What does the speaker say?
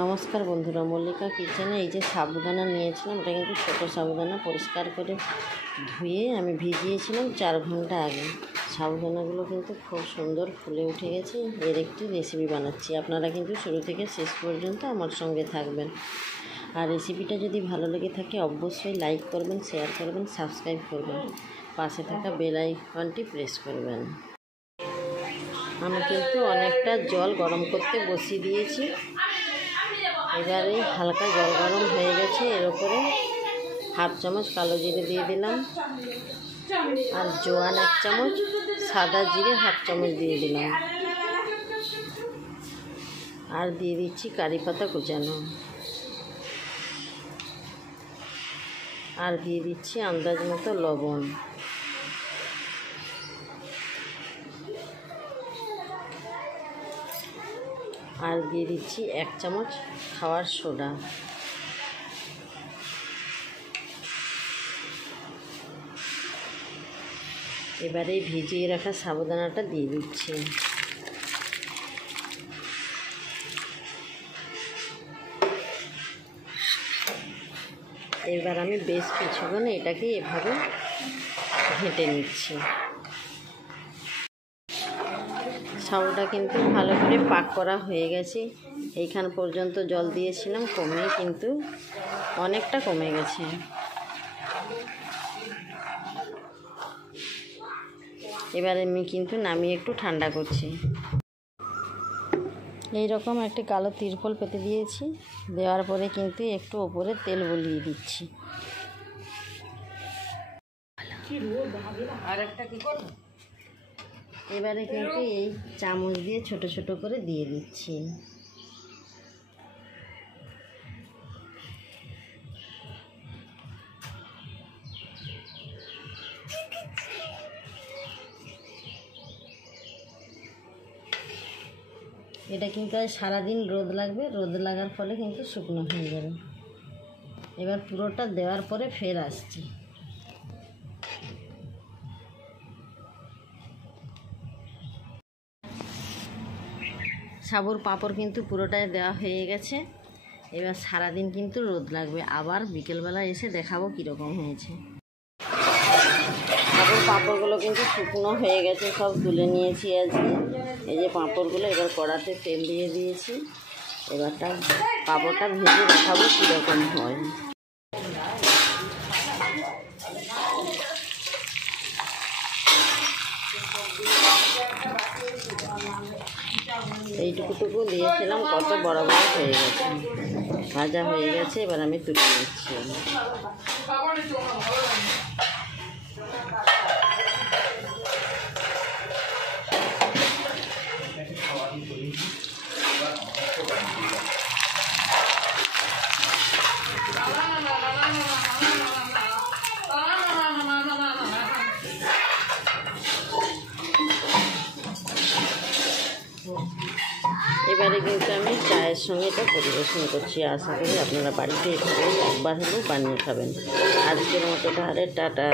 নমস্কার বন্ধুরা, মল্লিকা কিচেনে এই যে সাবুদানা নিয়েছিলাম, এটা কিন্তু ছোটো সাবুদানা, পরিষ্কার করে ধুয়ে আমি ভিজিয়েছিলাম 4 ঘন্টা আগে। সাবুদানাগুলো কিন্তু খুব সুন্দর ফুলে উঠে গেছে। এর একটি রেসিপি বানাচ্ছি, আপনারা কিন্তু শুরু থেকে শেষ পর্যন্ত আমার সঙ্গে থাকবেন। আর রেসিপিটা যদি ভালো লেগে থাকে অবশ্যই লাইক করবেন, শেয়ার করবেন, সাবস্ক্রাইব করবেন, পাশে থাকা বেল আইকনটি প্রেস করবেন। আমি কিন্তু অনেকটা জল গরম করতে বসিয়ে দিয়েছি। এবারে হালকা জল গরম হয়ে গেছে, এর উপরে 1/2 চামচ কালো জিরে দিয়ে দিলাম, আর জোয়ান 1 চামচ, সাদা জিরে 1/2 চামচ দিয়ে দিলাম, আর দিয়ে দিচ্ছি কারি পাতা কুচানো, আর দিয়ে দিচ্ছি আন্দাজ মতো লবণ, আর দিয়ে দিচ্ছি 1 চামচ খাওয়ার সোডা। এবারে ভিজিয়ে রাখা সাবুদানাটা দিয়ে দিচ্ছি। এবার আমি বেশ কিছুক্ষণ এটাকে এভাবে ঘেঁটে নিচ্ছি। সাবুটা কিন্তু ভালো করে পাক করা হয়ে গেছে। এইখান পর্যন্ত জল দিয়েছিলাম, কমে কিন্তু অনেকটা কমে গেছে। এবারে আমি কিন্তু নামিয়ে একটু ঠান্ডা করছি। এই রকম একটি কালো তিরপল পেতে দিয়েছি, দেওয়ার পরে কিন্তু একটু ওপরে তেল বুলিয়ে দিচ্ছি। এবারে কিন্তু এই চামচ দিয়ে ছোট ছোট করে দিয়ে দিচ্ছি। এটা কিন্তু আর সারাদিন রোদ লাগবে, রোদ লাগার ফলে কিন্তু শুকনো হয়ে যাবে। এবার পুরোটা দেওয়ার পরে ফের আসছি। সাবুর পাঁপড় কিন্তু পুরোটাই দেওয়া হয়ে গেছে। এবার সারাদিন কিন্তু রোদ লাগবে, আবার বিকেলবেলা এসে দেখাবো কীরকম হয়েছে। সাবুর পাঁপড়গুলো কিন্তু শুকনো হয়ে গেছে, সব তুলে নিয়েছি আজকে। এই যে পাঁপড়গুলো, এবার কড়াতে তেল দিয়ে দিয়েছি। এবারটা পাঁপড়টা ভেজে দেখাবো কীরকম হয়। এইটুকুটুকু দিয়েছিলাম, কত বড় বড় হয়ে গেছে, ভাজা হয়ে গেছে। এবার আমি তুলে নিচ্ছি। এবারে কিন্তু আমি চায়ের সঙ্গে এটা পরিবেশন করছি। আশা করি আপনারা বাড়িতে এভাবে একবার হলেও বানিয়ে খাবেন। আজকের মতো তাহলে টাটা।